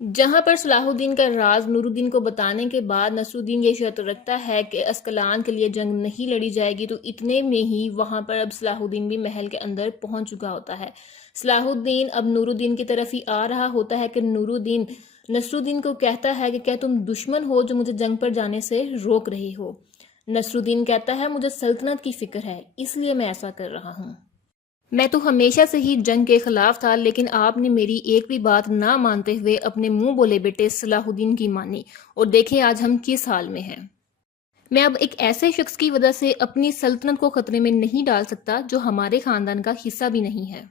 جہاں پر صلاح الدین کا راز نور الدین کو بتانے کے بعد نصر الدین یہ شرط رکھتا ہے کہ اسکلان کے لیے جنگ نہیں لڑی جائے گی، تو اتنے میں ہی وہاں پر اب صلاح الدین بھی محل کے اندر پہنچ چکا ہوتا ہے۔ صلاح الدین اب نور الدین کی طرف ہی آ رہا ہوتا ہے کہ نور الدین نصر الدین کو کہتا ہے کہ کیا تم دشمن ہو جو مجھے جنگ پر جانے سے روک رہے ہو؟ نصر الدین کہتا ہے مجھے سلطنت کی فکر ہے، اس لیے میں ایسا کر رہا ہوں۔ میں تو ہمیشہ سے ہی جنگ کے خلاف تھا، لیکن آپ نے میری ایک بھی بات نہ مانتے ہوئے اپنے منہ بولے بیٹے صلاح الدین کی مانی، اور دیکھیں آج ہم کس حال میں ہیں۔ میں اب ایک ایسے شخص کی وجہ سے اپنی سلطنت کو خطرے میں نہیں ڈال سکتا جو ہمارے خاندان کا حصہ بھی نہیں ہے،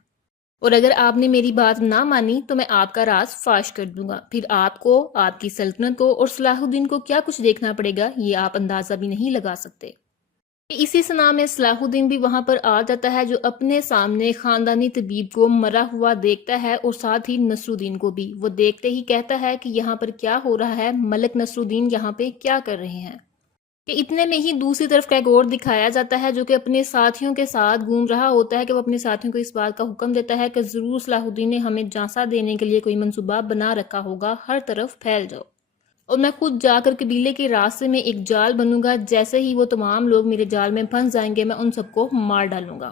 اور اگر آپ نے میری بات نہ مانی تو میں آپ کا راز فاش کر دوں گا، پھر آپ کو، آپ کی سلطنت کو اور صلاح الدین کو کیا کچھ دیکھنا پڑے گا یہ آپ اندازہ بھی نہیں لگا سکتے۔ اسی سنا میں صلاح الدین بھی وہاں پر آ جاتا ہے، جو اپنے سامنے خاندانی طبیب کو مرا ہوا دیکھتا ہے، اور ساتھ ہی نصر الدین کو بھی۔ وہ دیکھتے ہی کہتا ہے کہ یہاں پر کیا ہو رہا ہے، ملک نصر الدین یہاں پہ کیا کر رہے ہیں؟ کہ اتنے میں ہی دوسری طرف کریگور دکھایا جاتا ہے، جو کہ اپنے ساتھیوں کے ساتھ گھوم رہا ہوتا ہے، کہ وہ اپنے ساتھیوں کو اس بات کا حکم دیتا ہے کہ ضرور صلاح الدین نے ہمیں جھانسا دینے کے لیے کوئی منصوبہ بنا رکھا ہوگا، ہر طرف پھیل جاؤ، اور میں خود جا کر قبیلے کے راستے میں ایک جال بنوں گا، جیسے ہی وہ تمام لوگ میرے جال میں پھنس جائیں گے میں ان سب کو مار ڈالوں گا۔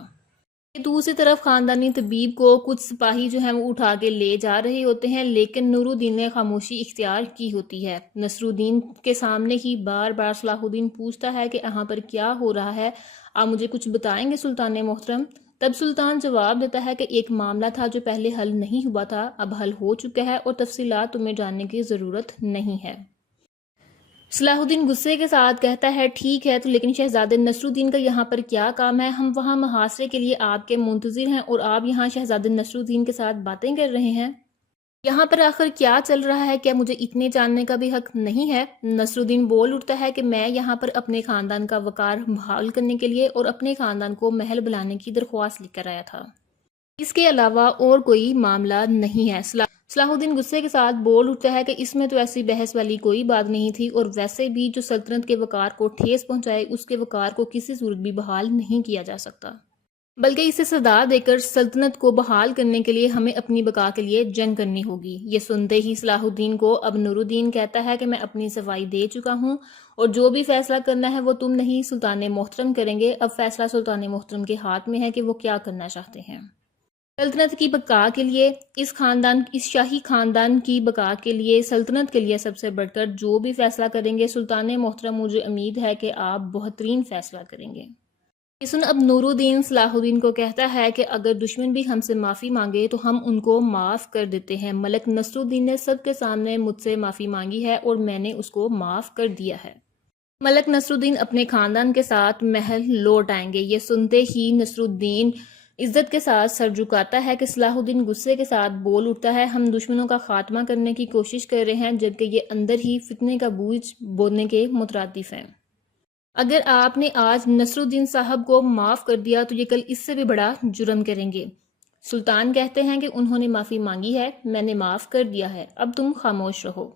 دوسری طرف خاندانی طبیب کو کچھ سپاہی جو ہیں وہ اٹھا کے لے جا رہے ہوتے ہیں، لیکن نور الدین نے خاموشی اختیار کی ہوتی ہے۔ نصر الدین کے سامنے ہی بار بار صلاح الدین پوچھتا ہے کہ یہاں پر کیا ہو رہا ہے، آپ مجھے کچھ بتائیں گے سلطان محترم؟ تب سلطان جواب دیتا ہے کہ ایک معاملہ تھا جو پہلے حل نہیں ہوا تھا، اب حل ہو چکا ہے، اور تفصیلات تمہیں جاننے کی ضرورت نہیں ہے۔ صلاح الدین غصے کے ساتھ کہتا ہے ٹھیک ہے، تو لیکن شہزادے نصر الدین کا یہاں پر کیا کام ہے؟ ہم وہاں محاصرے کے لیے آپ کے منتظر ہیں، اور آپ یہاں شہزادے نصر الدین کے ساتھ باتیں کر رہے ہیں۔ یہاں پر آخر کیا چل رہا ہے؟ کیا مجھے اتنے جاننے کا بھی حق نہیں ہے؟ نصر الدین بول اٹھتا ہے کہ میں یہاں پر اپنے خاندان کا وقار بحال کرنے کے لیے اور اپنے خاندان کو محل بلانے کی درخواست لے کر آیا تھا، اس کے علاوہ اور کوئی معاملہ نہیں ہے۔ صلاح الدین غصے کے ساتھ بول اٹھتا ہے کہ اس میں تو ایسی بحث والی کوئی بات نہیں تھی، اور ویسے بھی جو سلطنت کے وقار کو ٹھیس پہنچائے اس کے وقار کو کسی صورت بھی بحال نہیں کیا جا سکتا، بلکہ اسے صدا دے کر سلطنت کو بحال کرنے کے لیے ہمیں اپنی بقا کے لیے جنگ کرنی ہوگی۔ یہ سنتے ہی صلاح الدین کو اب نور الدین کہتا ہے کہ میں اپنی صفائی دے چکا ہوں، اور جو بھی فیصلہ کرنا ہے وہ تم نہیں سلطان محترم کریں گے، اب فیصلہ سلطان محترم کے ہاتھ میں ہے کہ وہ کیا کرنا چاہتے ہیں۔ سلطنت کی بقا کے لیے، اس شاہی خاندان کی بقا کے لیے، سلطنت کے لیے سب سے بڑھ کر جو بھی فیصلہ کریں گے سلطان محترم، مجھے امید ہے کہ آپ بہترین فیصلہ کریں گے۔ اسن اب نور الدین صلاح الدین کو کہتا ہے کہ اگر دشمن بھی ہم سے معافی مانگے تو ہم ان کو معاف کر دیتے ہیں۔ ملک نصر الدین نے سب کے سامنے مجھ سے معافی مانگی ہے اور میں نے اس کو معاف کر دیا ہے۔ ملک نصر الدین اپنے خاندان کے ساتھ محل لوٹ آئیں گے۔ یہ سنتے ہی نصر الدین عزت کے ساتھ سر جھکاتا ہے، کہ صلاح الدین غصے کے ساتھ بول اٹھتا ہے ہم دشمنوں کا خاتمہ کرنے کی کوشش کر رہے ہیں، جبکہ یہ اندر ہی فتنے کا بوجھ بولنے کے مترادف ہیں۔ اگر آپ نے آج نصر الدین صاحب کو معاف کر دیا تو یہ کل اس سے بھی بڑا جرم کریں گے۔ سلطان کہتے ہیں کہ انہوں نے معافی مانگی ہے، میں نے معاف کر دیا ہے، اب تم خاموش رہو۔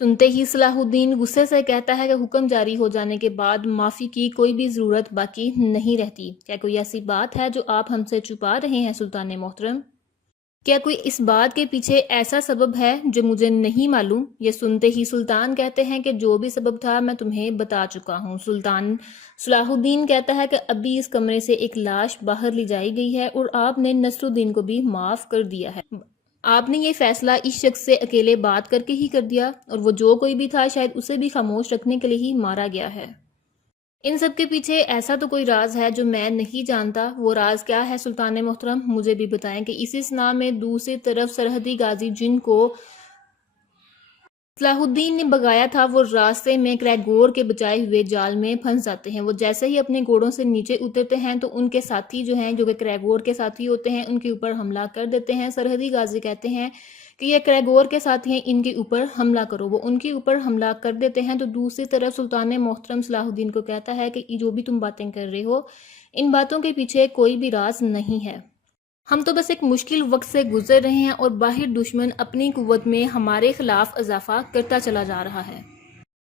سنتے ہی صلاح الدین غصے سے کہتا ہے کہ حکم جاری ہو جانے کے بعد معافی کی کوئی بھی ضرورت باقی نہیں رہتی۔ کیا کوئی ایسی بات ہے جو آپ ہم سے چھپا رہے ہیں سلطان محترم؟ کیا کوئی اس بات کے پیچھے ایسا سبب ہے جو مجھے نہیں معلوم؟ یہ سنتے ہی سلطان کہتے ہیں کہ جو بھی سبب تھا میں تمہیں بتا چکا ہوں۔ سلطان صلاح الدین کہتا ہے کہ ابھی اس کمرے سے ایک لاش باہر لی جائی گئی ہے، اور آپ نے نصر الدین کو بھی معاف کر دیا ہے۔ آپ نے یہ فیصلہ اس شخص سے اکیلے بات کر کے ہی کر دیا، اور وہ جو کوئی بھی تھا شاید اسے بھی خاموش رکھنے کے لیے ہی مارا گیا ہے۔ ان سب کے پیچھے ایسا تو کوئی راز ہے جو میں نہیں جانتا، وہ راز کیا ہے سلطان محترم؟ مجھے بھی بتائیں۔ کہ اسی سنا میں دوسری طرف سرحدی غازی جن کو صلاح الدین نے بگایا تھا وہ راستے میں کریگور کے بچائے ہوئے جال میں پھنس جاتے ہیں۔ وہ جیسے ہی اپنے گھوڑوں سے نیچے اترتے ہیں تو ان کے ساتھی جو ہیں، جو کہ کریگور کے ساتھی ہوتے ہیں، ان کے اوپر حملہ کر دیتے ہیں۔ سرحدی غازی کہتے ہیں کہ یہ کریگور کے ساتھی ہیں، ان کے اوپر حملہ کرو۔ وہ ان کے اوپر حملہ کر دیتے ہیں، تو دوسری طرف سلطان محترم صلاح الدین کو کہتا ہے کہ جو بھی تم باتیں کر رہے ہو ان باتوں کے پیچھے کوئی بھی راز نہیں ہے، ہم تو بس ایک مشکل وقت سے گزر رہے ہیں، اور باہر دشمن اپنی قوت میں ہمارے خلاف اضافہ کرتا چلا جا رہا ہے،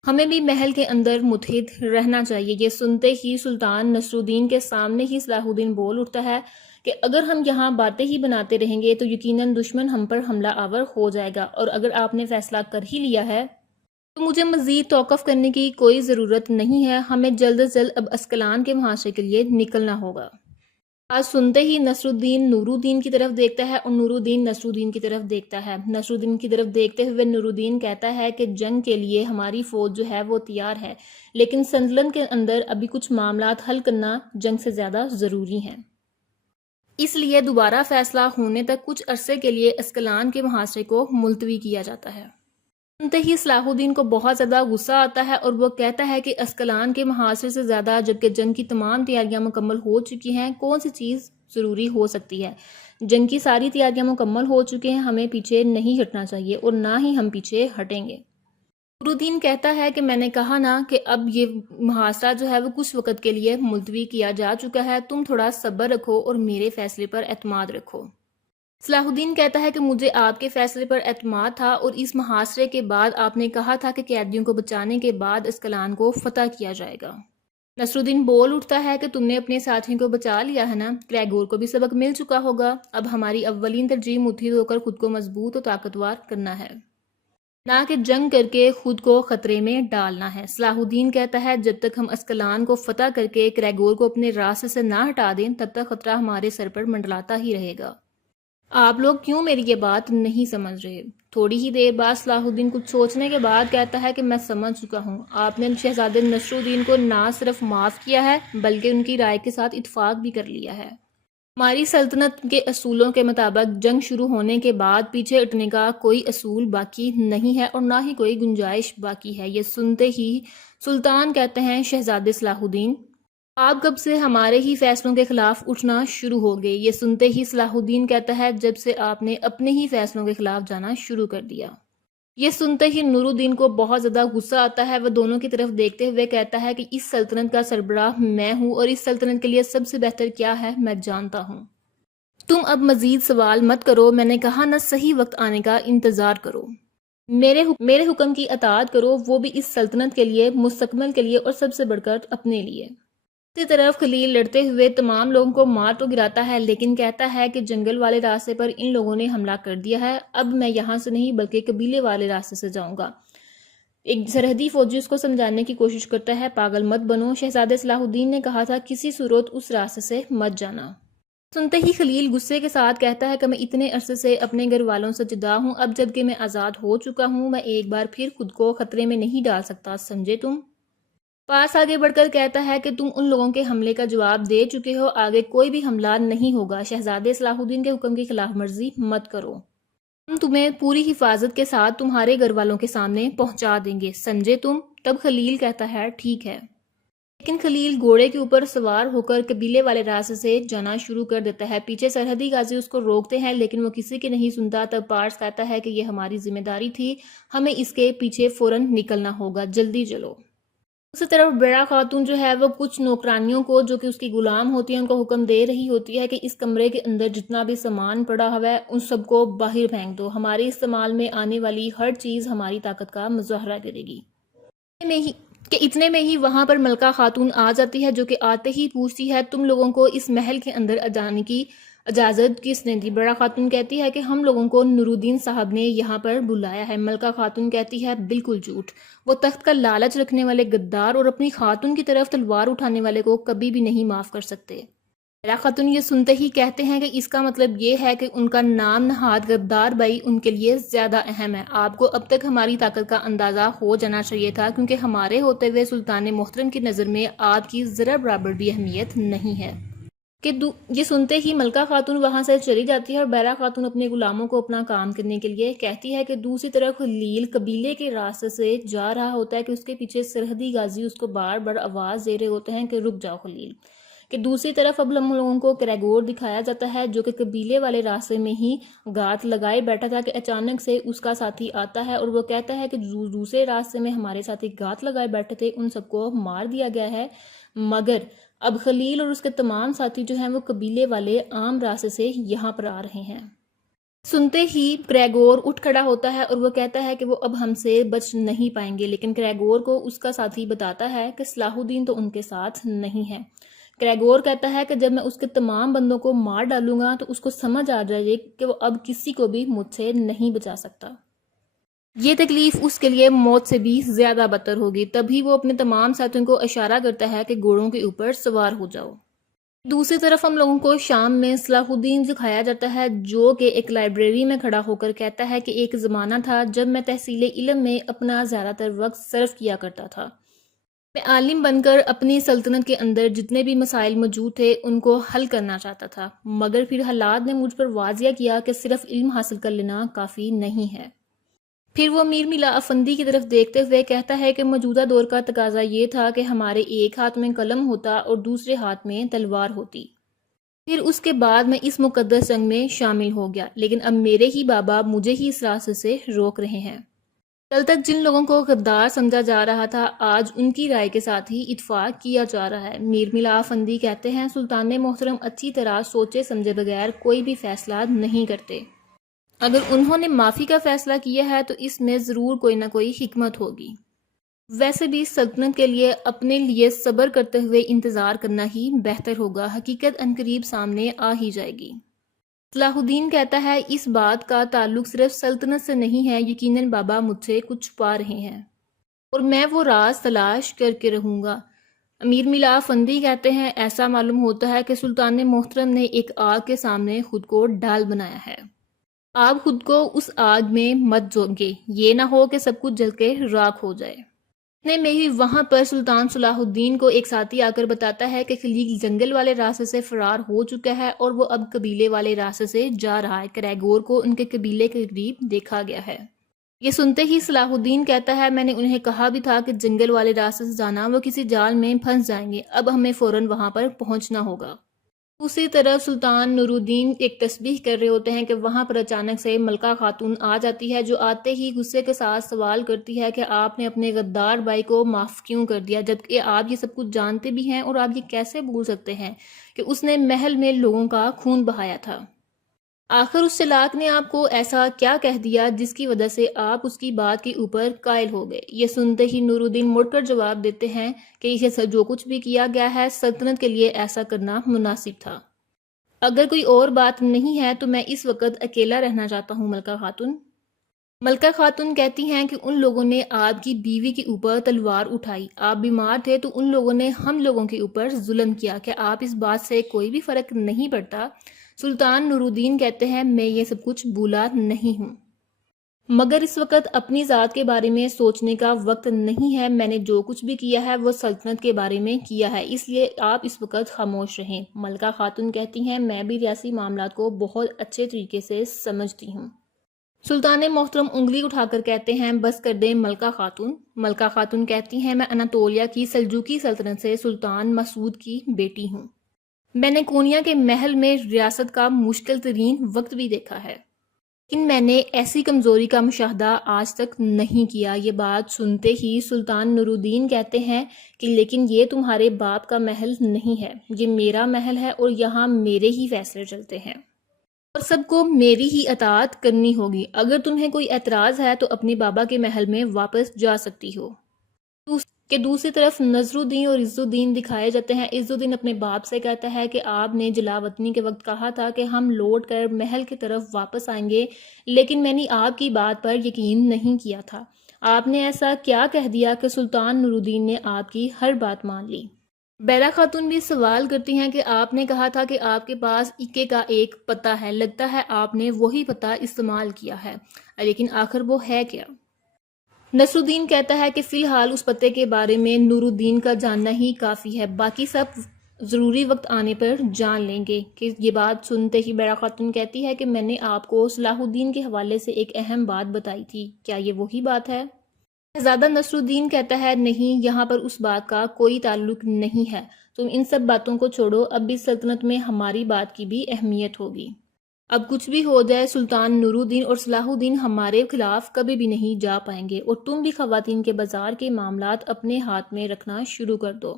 ہمیں بھی محل کے اندر متحد رہنا چاہیے۔ یہ سنتے ہی سلطان نصر الدین کے سامنے ہی صلاح الدین بول اٹھتا ہے کہ اگر ہم یہاں باتیں ہی بناتے رہیں گے تو یقیناً دشمن ہم پر حملہ آور ہو جائے گا، اور اگر آپ نے فیصلہ کر ہی لیا ہے تو مجھے مزید توقف کرنے کی کوئی ضرورت نہیں ہے، ہمیں جلد از جلد اب اسکلان کے محاصرے کے لیے نکلنا ہوگا۔ آج سنتے ہی نصر الدین نور الدین کی طرف دیکھتا ہے اور نور الدین نصر الدین کی طرف دیکھتا ہے۔ نصر الدین کی طرف دیکھتے ہوئے نور الدین کہتا ہے کہ جنگ کے لیے ہماری فوج جو ہے وہ تیار ہے، لیکن سندلن کے اندر ابھی کچھ معاملات حل کرنا جنگ سے زیادہ ضروری ہیں، اس لیے دوبارہ فیصلہ ہونے تک کچھ عرصے کے لیے اسکلان کے محاصرے کو ملتوی کیا جاتا ہے۔ سنتے ہی صلاح الدین کو بہت زیادہ غصہ آتا ہے اور وہ کہتا ہے کہ اسکلان کے محاصرے سے زیادہ جبکہ جنگ کی تمام تیاریاں مکمل ہو چکی ہیں، کون سی چیز ضروری ہو سکتی ہے؟ جنگ کی ساری تیاریاں مکمل ہو چکی ہیں، ہمیں پیچھے نہیں ہٹنا چاہیے اور نہ ہی ہم پیچھے ہٹیں گے۔ نور الدین کہتا ہے کہ میں نے کہا نا کہ اب یہ محاصرہ جو ہے وہ کچھ وقت کے لیے ملتوی کیا جا چکا ہے، تم تھوڑا صبر رکھو اور میرے فیصلے پر اعتماد رکھو۔ صلاح الدین کہتا ہے کہ مجھے آپ کے فیصلے پر اعتماد تھا اور اس محاصرے کے بعد آپ نے کہا تھا کہ قیدیوں کو بچانے کے بعد اسکلان کو فتح کیا جائے گا۔ نصر الدین بول اٹھتا ہے کہ تم نے اپنے ساتھیوں کو بچا لیا ہے نا، گریگور کو بھی سبق مل چکا ہوگا، اب ہماری اولین ترجیح متحد ہو کر خود کو مضبوط اور طاقتور کرنا ہے، نہ کہ جنگ کر کے خود کو خطرے میں ڈالنا ہے۔ صلاح الدین کہتا ہے جب تک ہم اسکلان کو فتح کر کے گریگور کو اپنے راستے سے نہ ہٹا دیں تب تک خطرہ ہمارے سر پر منڈلاتا ہی رہے گا۔ آپ لوگ کیوں میری یہ بات نہیں سمجھ رہے؟ تھوڑی ہی دیر بعد صلاح الدین کچھ سوچنے کے بعد کہتا ہے کہ میں سمجھ چکا ہوں، آپ نے شہزادے نصر الدین کو نہ صرف معاف کیا ہے بلکہ ان کی رائے کے ساتھ اتفاق بھی کر لیا ہے۔ ہماری سلطنت کے اصولوں کے مطابق جنگ شروع ہونے کے بعد پیچھے ہٹنے کا کوئی اصول باقی نہیں ہے اور نہ ہی کوئی گنجائش باقی ہے۔ یہ سنتے ہی سلطان کہتے ہیں شہزادے صلاح الدین آپ کب سے ہمارے ہی فیصلوں کے خلاف اٹھنا شروع ہو گئے؟ یہ سنتے ہی صلاح الدین کہتا ہے جب سے آپ نے اپنے ہی فیصلوں کے خلاف جانا شروع کر دیا۔ یہ سنتے ہی نور الدین کو بہت زیادہ غصہ آتا ہے، وہ دونوں کی طرف دیکھتے ہوئے کہتا ہے کہ اس سلطنت کا سربراہ میں ہوں اور اس سلطنت کے لیے سب سے بہتر کیا ہے میں جانتا ہوں۔ تم اب مزید سوال مت کرو، میں نے کہا نہ صحیح وقت آنے کا انتظار کرو، میرے حکم کی اطاعت کرو، وہ بھی اس سلطنت کے لیے، مستقبل کے لیے اور سب سے بڑھ کر اپنے لیے۔ اسی طرف خلیل لڑتے ہوئے تمام لوگوں کو مار تو گراتا ہے لیکن کہتا ہے کہ جنگل والے راستے پر ان لوگوں نے حملہ کر دیا ہے، اب میں یہاں سے نہیں بلکہ قبیلے والے راستے سے جاؤں گا۔ ایک سرحدی فوجی اس کو سمجھانے کی کوشش کرتا ہے پاگل مت بنو، شہزادے صلاح الدین نے کہا تھا کسی صورت اس راستے سے مت جانا۔ سنتے ہی خلیل غصے کے ساتھ کہتا ہے کہ میں اتنے عرصے سے اپنے گھر والوں سے جدا ہوں، اب جب کہ میں آزاد ہو چکا ہوں میں ایک بار پھر خود کو خطرے میں نہیں ڈال سکتا، سمجھے تم؟ پاس آگے بڑھ کر کہتا ہے کہ تم ان لوگوں کے حملے کا جواب دے چکے ہو، آگے کوئی بھی حملہ نہیں ہوگا، شہزادے صلاح الدین کے حکم کی خلاف ورزی مت کرو، ہم تمہیں پوری حفاظت کے ساتھ تمہارے گھر والوں کے سامنے پہنچا دیں گے، سمجھے تم؟ تب خلیل کہتا ہے ٹھیک ہے، لیکن خلیل گھوڑے کے اوپر سوار ہو کر قبیلے والے راستے سے جانا شروع کر دیتا ہے۔ پیچھے سرحدی غازی اس کو روکتے ہیں لیکن وہ کسی کی نہیں سنتا۔ تب پارس کہتا ہے کہ یہ ہماری ذمہ داری تھی، ہمیں اس کے پیچھے فوراً نکلنا ہوگا، جلدی چلو۔ اسی طرف بیرا خاتون جو ہے وہ کچھ نوکرانیوں کو جو کہ اس کی غلام ہوتی ہیں ان کو حکم دے رہی ہوتی ہے کہ اس کمرے کے اندر جتنا بھی سامان پڑا ہوا ہے ان سب کو باہر پھینک دو، ہمارے استعمال میں آنے والی ہر چیز ہماری طاقت کا مظاہرہ کرے گی۔ اتنے میں ہی وہاں پر ملکہ خاتون آ جاتی ہے جو کہ آتے ہی پوچھتی ہے تم لوگوں کو اس محل کے اندر جانے کی اجازت کس نے دی؟ بیرا خاتون کہتی ہے کہ ہم لوگوں کو نور الدین صاحب نے یہاں پر بلایا ہے۔ ملکہ خاتون کہتی ہے بالکل جھوٹ، وہ تخت کا لالچ رکھنے والے غدار اور اپنی خاتون کی طرف تلوار اٹھانے والے کو کبھی بھی نہیں معاف کر سکتے۔ بیرا خاتون یہ سنتے ہی کہتے ہیں کہ اس کا مطلب یہ ہے کہ ان کا نام نہاد غدار بھائی ان کے لیے زیادہ اہم ہے۔ آپ کو اب تک ہماری طاقت کا اندازہ ہو جانا چاہیے تھا کیونکہ ہمارے ہوتے ہوئے سلطان محترم کی نظر میں آپ کی ذرا برابر بھی اہمیت نہیں ہے۔ یہ سنتے ہی ملکہ خاتون وہاں سے چلی جاتی ہے اور بیرا خاتون اپنے غلاموں کو اپنا کام کرنے کے لیے کہتی ہے کہ دوسری طرف خلیل قبیلے کے راستے سے جا رہا ہوتا ہے کہ اس کے پیچھے سرحدی غازی اس کو بار بار آواز دے رہے ہوتے ہیں کہ رک جاؤ خلیل، کہ دوسری طرف اب ہم لوگوں کو گریگور دکھایا جاتا ہے جو کہ قبیلے والے راستے میں ہی گھات لگائے بیٹھا تھا کہ اچانک سے اس کا ساتھی آتا ہے اور وہ کہتا ہے کہ دوسرے راستے میں ہمارے ساتھی گھات لگائے بیٹھے تھے ان سب کو مار دیا گیا ہے، مگر اب خلیل اور اس کے تمام ساتھی جو ہیں وہ قبیلے والے عام راستے سے یہاں پر آ رہے ہیں۔ سنتے ہی گریگور اٹھ کھڑا ہوتا ہے اور وہ کہتا ہے کہ وہ اب ہم سے بچ نہیں پائیں گے، لیکن گریگور کو اس کا ساتھی بتاتا ہے کہ صلاح الدین تو ان کے ساتھ نہیں ہے۔ گریگور کہتا ہے کہ جب میں اس کے تمام بندوں کو مار ڈالوں گا تو اس کو سمجھ آ جائے گی کہ وہ اب کسی کو بھی مجھ سے نہیں بچا سکتا۔ یہ تکلیف اس کے لیے موت سے بھی زیادہ بدتر ہوگی۔ تبھی وہ اپنے تمام ساتھیوں کو اشارہ کرتا ہے کہ گھوڑوں کے اوپر سوار ہو جاؤ۔ دوسری طرف ہم لوگوں کو شام میں صلاح الدین دکھایا جاتا ہے، جو کہ ایک لائبریری میں کھڑا ہو کر کہتا ہے کہ ایک زمانہ تھا جب میں تحصیل علم میں اپنا زیادہ تر وقت صرف کیا کرتا تھا۔ میں عالم بن کر اپنی سلطنت کے اندر جتنے بھی مسائل موجود تھے ان کو حل کرنا چاہتا تھا، مگر پھر حالات نے مجھ پر واضح کیا کہ صرف علم حاصل کر لینا کافی نہیں ہے۔ پھر وہ میر ملا افندی کی طرف دیکھتے ہوئے کہتا ہے کہ موجودہ دور کا تقاضا یہ تھا کہ ہمارے ایک ہاتھ میں قلم ہوتا اور دوسرے ہاتھ میں تلوار ہوتی۔ پھر اس کے بعد میں اس مقدس جنگ میں شامل ہو گیا، لیکن اب میرے ہی بابا مجھے ہی اس راستے سے روک رہے ہیں۔ کل تک جن لوگوں کو غدار سمجھا جا رہا تھا، آج ان کی رائے کے ساتھ ہی اتفاق کیا جا رہا ہے۔ میر ملا افندی کہتے ہیں سلطان محترم اچھی طرح سوچے سمجھے بغیر کوئی بھی فیصلہ نہیں کرتے۔ اگر انہوں نے معافی کا فیصلہ کیا ہے تو اس میں ضرور کوئی نہ کوئی حکمت ہوگی۔ ویسے بھی سلطنت کے لیے اپنے لیے صبر کرتے ہوئے انتظار کرنا ہی بہتر ہوگا، حقیقت عنقریب سامنے آ ہی جائے گی۔ صلاح الدین کہتا ہے اس بات کا تعلق صرف سلطنت سے نہیں ہے، یقیناً بابا مجھ سے کچھ چھپا رہے ہیں اور میں وہ راز تلاش کر کے رہوں گا۔ امیر ملا افندی کہتے ہیں ایسا معلوم ہوتا ہے کہ سلطان محترم نے ایک آگ کے سامنے خود کو ڈھال بنایا ہے۔ آپ خود کو اس آگ میں مت جھونکے، یہ نہ ہو کہ سب کچھ جل کے راکھ ہو جائے۔ اتنے میں ہی وہاں پر سلطان صلاح الدین کو ایک ساتھی آ کر بتاتا ہے کہ خلیق جنگل والے راستے سے فرار ہو چکا ہے اور وہ اب قبیلے والے راستے سے جا رہا ہے۔ گریگور کو ان کے قبیلے کے قریب دیکھا گیا ہے۔ یہ سنتے ہی صلاح الدین کہتا ہے میں نے انہیں کہا بھی تھا کہ جنگل والے راستے سے جانا، وہ کسی جال میں پھنس جائیں گے، اب ہمیں فوراً وہاں پر پہنچنا ہوگا۔ دوسری طرف سلطان نور الدین ایک تسبیح کر رہے ہوتے ہیں کہ وہاں پر اچانک سے ملکہ خاتون آ جاتی ہے، جو آتے ہی غصے کے ساتھ سوال کرتی ہے کہ آپ نے اپنے غدار بھائی کو معاف کیوں کر دیا، جبکہ آپ یہ سب کچھ جانتے بھی ہیں، اور آپ یہ کیسے بھول سکتے ہیں کہ اس نے محل میں لوگوں کا خون بہایا تھا۔ آخر اس چلاک نے آپ کو ایسا کیا کہہ دیا جس کی وجہ سے آپ اس کی بات کے اوپر قائل ہو گئے؟ یہ سنتے ہی نور الدین مڑ کر جواب دیتے ہیں کہ اسے جو کچھ بھی کیا گیا ہے سلطنت کے لیے ایسا کرنا مناسب تھا۔ اگر کوئی اور بات نہیں ہے تو میں اس وقت اکیلا رہنا چاہتا ہوں ملکہ خاتون۔ ملکہ خاتون کہتی ہیں کہ ان لوگوں نے آپ کی بیوی کے اوپر تلوار اٹھائی، آپ بیمار تھے تو ان لوگوں نے ہم لوگوں کے اوپر ظلم کیا، کہ آپ اس بات سے کوئی بھی فرق نہیں پڑتا؟ سلطان نور الدین کہتے ہیں میں یہ سب کچھ بھولا نہیں ہوں، مگر اس وقت اپنی ذات کے بارے میں سوچنے کا وقت نہیں ہے۔ میں نے جو کچھ بھی کیا ہے وہ سلطنت کے بارے میں کیا ہے، اس لیے آپ اس وقت خاموش رہیں۔ ملکہ خاتون کہتی ہیں میں بھی ریاسی معاملات کو بہت اچھے طریقے سے سمجھتی ہوں۔ سلطان محترم انگلی اٹھا کر کہتے ہیں بس کر دیں ملکہ خاتون۔ ملکہ خاتون کہتی ہیں میں اناطولیہ کی سلجوقی سلطنت سے سلطان مسعود کی بیٹی ہوں۔ میں نے کونیا کے محل میں ریاست کا مشکل ترین وقت بھی دیکھا ہے، لیکن میں نے ایسی کمزوری کا مشاہدہ آج تک نہیں کیا۔ یہ بات سنتے ہی سلطان نور الدین کہتے ہیں کہ لیکن یہ تمہارے باپ کا محل نہیں ہے، یہ میرا محل ہے اور یہاں میرے ہی فیصلے چلتے ہیں اور سب کو میری ہی اطاعت کرنی ہوگی۔ اگر تمہیں کوئی اعتراض ہے تو اپنے بابا کے محل میں واپس جا سکتی ہو۔ کہ دوسری طرف نظر الدین اور عز الدین دکھائے جاتے ہیں۔ عز الدین اپنے باپ سے کہتا ہے کہ آپ نے جلاوطنی کے وقت کہا تھا کہ ہم لوٹ کر محل کی طرف واپس آئیں گے، لیکن میں نے آپ کی بات پر یقین نہیں کیا تھا۔ آپ نے ایسا کیا کہہ دیا کہ سلطان نور الدین نے آپ کی ہر بات مان لی؟ بیرا خاتون بھی سوال کرتی ہیں کہ آپ نے کہا تھا کہ آپ کے پاس اکے کا ایک پتہ ہے، لگتا ہے آپ نے وہی پتہ استعمال کیا ہے، لیکن آخر وہ ہے کیا؟ نصر الدین کہتا ہے کہ فی الحال اس پتے کے بارے میں نور الدین کا جاننا ہی کافی ہے، باقی سب ضروری وقت آنے پر جان لیں گے۔ کہ یہ بات سنتے ہی بیرا خاتون کہتی ہے کہ میں نے آپ کو صلاح الدین کے حوالے سے ایک اہم بات بتائی تھی، کیا یہ وہی بات ہے؟ شہزادہ نصر الدین کہتا ہے نہیں، یہاں پر اس بات کا کوئی تعلق نہیں ہے، تم ان سب باتوں کو چھوڑو، اب بھی سلطنت میں ہماری بات کی بھی اہمیت ہوگی۔ اب کچھ بھی ہو جائے سلطان نور الدین اور صلاح الدین ہمارے خلاف کبھی بھی نہیں جا پائیں گے، اور تم بھی خواتین کے بازار کے معاملات اپنے ہاتھ میں رکھنا شروع کر دو۔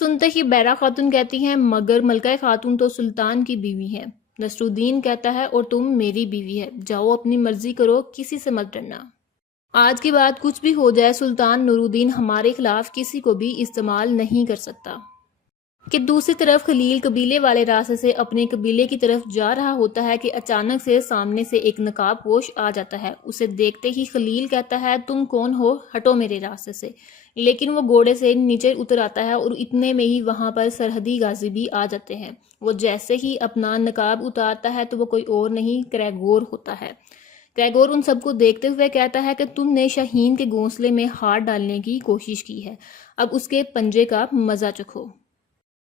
سنتے ہی بیرا خاتون کہتی ہیں مگر ملکہ خاتون تو سلطان کی بیوی ہے۔ نصر الدین کہتا ہے اور تم میری بیوی ہے، جاؤ اپنی مرضی کرو، کسی سے مت ڈرنا۔ آج کے بعد کچھ بھی ہو جائے سلطان نور الدین ہمارے خلاف کسی کو بھی استعمال نہیں کر سکتا۔ کہ دوسری طرف خلیل قبیلے والے راستے سے اپنے قبیلے کی طرف جا رہا ہوتا ہے کہ اچانک سے سامنے سے ایک نقاب پوش آ جاتا ہے۔ اسے دیکھتے ہی خلیل کہتا ہے تم کون ہو، ہٹو میرے راستے سے، لیکن وہ گھوڑے سے نیچے اتر آتا ہے اور اتنے میں ہی وہاں پر سرحدی غازی بھی آ جاتے ہیں۔ وہ جیسے ہی اپنا نقاب اتارتا ہے تو وہ کوئی اور نہیں کریگور ہوتا ہے۔ کریگور ان سب کو دیکھتے ہوئے کہتا ہے کہ تم نے شاہین کے گھونسلے میں ہاتھ ڈالنے کی کوشش کی ہے، اب اس کے پنجے کا مزہ چکھو۔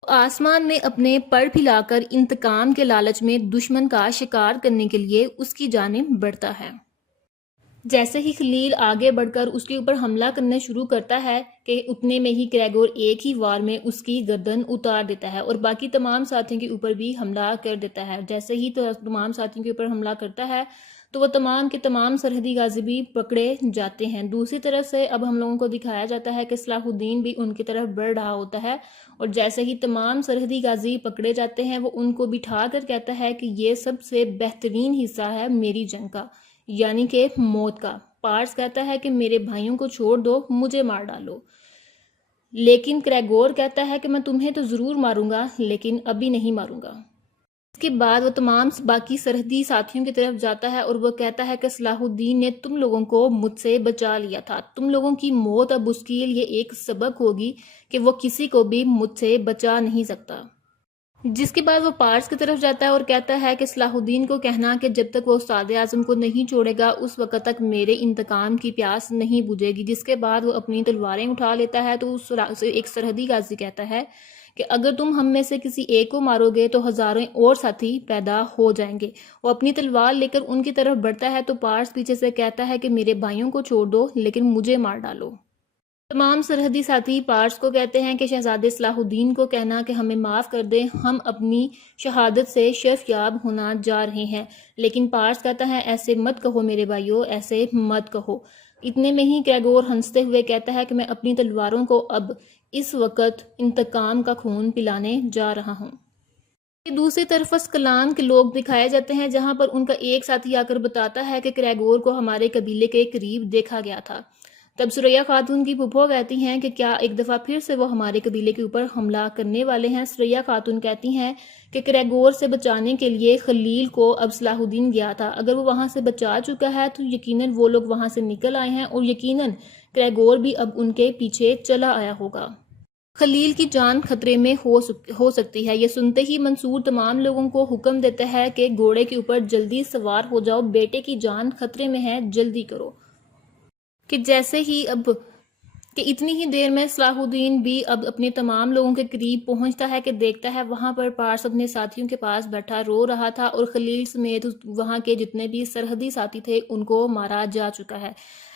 آسمان میں اپنے پر پھیلا کر انتقام کے لالچ میں دشمن کا شکار کرنے کے لیے اس کی جانب بڑھتا ہے۔ جیسے ہی خلیل آگے بڑھ کر اس کے اوپر حملہ کرنا شروع کرتا ہے کہ اتنے میں ہی کریگور ایک ہی وار میں اس کی گردن اتار دیتا ہے اور باقی تمام ساتھیوں کے اوپر بھی حملہ کر دیتا ہے۔ جیسے ہی تمام ساتھیوں کے اوپر حملہ کرتا ہے تو وہ تمام کے تمام سرحدی غازی بھی پکڑے جاتے ہیں۔ دوسری طرف سے اب ہم لوگوں کو دکھایا جاتا ہے کہ صلاح الدین بھی ان کی طرف بڑھ رہا ہوتا ہے اور جیسے ہی تمام سرحدی غازی پکڑے جاتے ہیں وہ ان کو بٹھا کر کہتا ہے کہ یہ سب سے بہترین حصہ ہے میری جنگ کا، یعنی کہ موت کا۔ پارس کہتا ہے کہ میرے بھائیوں کو چھوڑ دو، مجھے مار ڈالو، لیکن کریگور کہتا ہے کہ میں تمہیں تو ضرور ماروں گا لیکن ابھی نہیں ماروں گا۔ اس کے بعد وہ تمام باقی سرحدی ساتھیوں کی طرف جاتا ہے اور وہ کہتا ہے کہ صلاح الدین نے تم لوگوں کو مجھ سے بچا لیا تھا، تم لوگوں کی موت اب اس کے لیے ایک سبق ہوگی کہ وہ کسی کو بھی مجھ سے بچا نہیں سکتا۔ جس کے بعد وہ پارس کی طرف جاتا ہے اور کہتا ہے کہ صلاح الدین کو کہنا کہ جب تک وہ استاد اعظم کو نہیں چھوڑے گا اس وقت تک میرے انتقام کی پیاس نہیں بجھے گی۔ جس کے بعد وہ اپنی تلواریں اٹھا لیتا ہے تو اس ایک سرحدی غازی کہتا ہے کہ اگر تم ہم میں سے کسی ایک کو مارو گے تو ہزاروں اور ساتھی پیدا ہو جائیں گے۔ وہ اپنی تلوار لے کر ان کی طرف بڑھتا ہے تو پارس پیچھے سے کہتا ہے کہ میرے بھائیوں کو چھوڑ دو لیکن مجھے مار ڈالو۔ تمام سرحدی ساتھی پارس کو کہتے ہیں کہ شہزادے صلاح الدین کو کہنا کہ ہمیں معاف کر دیں، ہم اپنی شہادت سے شرف یاب ہونا جا رہے ہیں۔ لیکن پارس کہتا ہے ایسے مت کہو میرے بھائیوں، ایسے مت کہو۔ اتنے میں ہی کریگور ہنستے ہوئے کہتا ہے کہ میں اپنی تلواروں کو اب اس وقت انتقام کا خون پلانے جا رہا ہوں۔ دوسری طرف اسکلان کے لوگ دکھائے جاتے ہیں جہاں پر ان کا ایک ساتھی آ کر بتاتا ہے کہ کریگور کو ہمارے قبیلے کے قریب دیکھا گیا تھا۔ تب سریہ خاتون کی پھپھو کہتی ہیں کہ کیا ایک دفعہ پھر سے وہ ہمارے قبیلے کے اوپر حملہ کرنے والے ہیں؟ سریہ خاتون کہتی ہیں کہ کریگور سے بچانے کے لیے خلیل کو اب صلاح الدین گیا تھا، اگر وہ وہاں سے بچا چکا ہے تو یقیناً وہ لوگ وہاں سے نکل آئے ہیں اور یقیناً کریگور بھی اب ان کے پیچھے چلا آیا ہوگا۔ خلیل کی جان خطرے میں ہو سکتی ہے۔ یہ سنتے ہی منصور تمام لوگوں کو حکم دیتا ہے کہ گھوڑے کے اوپر جلدی سوار ہو جاؤ، بیٹے کی جان خطرے میں ہے، جلدی کرو۔ کہ جیسے ہی کہ اتنی ہی دیر میں صلاح الدین بھی اب اپنے تمام لوگوں کے قریب پہنچتا ہے کہ دیکھتا ہے وہاں پر پارس اپنے ساتھیوں کے پاس بیٹھا رو رہا تھا اور خلیل سمیت وہاں کے جتنے بھی سرحدی ساتھی تھے ان کو مارا جا چکا ہے۔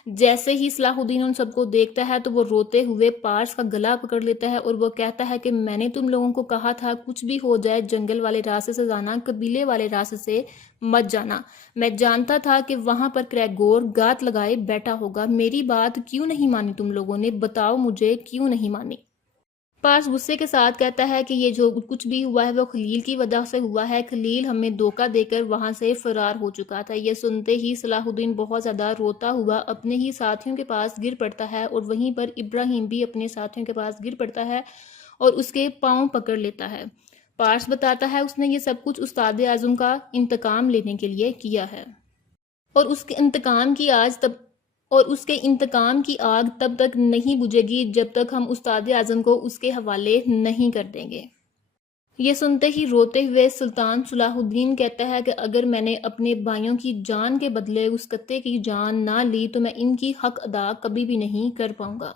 جیسے ہی صلاح الدین ان سب کو دیکھتا ہے تو وہ روتے ہوئے پارس کا گلا پکڑ لیتا ہے اور وہ کہتا ہے کہ میں نے تم لوگوں کو کہا تھا کچھ بھی ہو جائے جنگل والے راستے سے جانا، قبیلے والے راستے سے مت جانا۔ میں جانتا تھا کہ وہاں پر کریگور گات لگائے بیٹھا ہوگا، میری بات کیوں نہیں مانی تم لوگوں نے؟ بتاؤ مجھے کیوں نہیں مانی؟ پارس غصے کے ساتھ کہتا ہے کہ یہ جو کچھ بھی ہوا ہے وہ خلیل کی وجہ سے ہوا ہے، خلیل ہمیں دھوکہ دے کر وہاں سے فرار ہو چکا تھا۔ یہ سنتے ہی صلاح الدین بہت زیادہ روتا ہوا اپنے ہی ساتھیوں کے پاس گر پڑتا ہے اور وہیں پر ابراہیم بھی اپنے ساتھیوں کے پاس گر پڑتا ہے اور اس کے پاؤں پکڑ لیتا ہے۔ پارس بتاتا ہے اس نے یہ سب کچھ استاد اعظم کا انتقام لینے کے لیے کیا ہے اور اس کے انتقام کی آگ تب تک نہیں بجھے گی جب تک ہم استاد اعظم کو اس کے حوالے نہیں کر دیں گے۔ یہ سنتے ہی روتے ہوئے سلطان صلاح الدین کہتا ہے کہ اگر میں نے اپنے بھائیوں کی جان کے بدلے اس کتے کی جان نہ لی تو میں ان کی حق ادا کبھی بھی نہیں کر پاؤں گا۔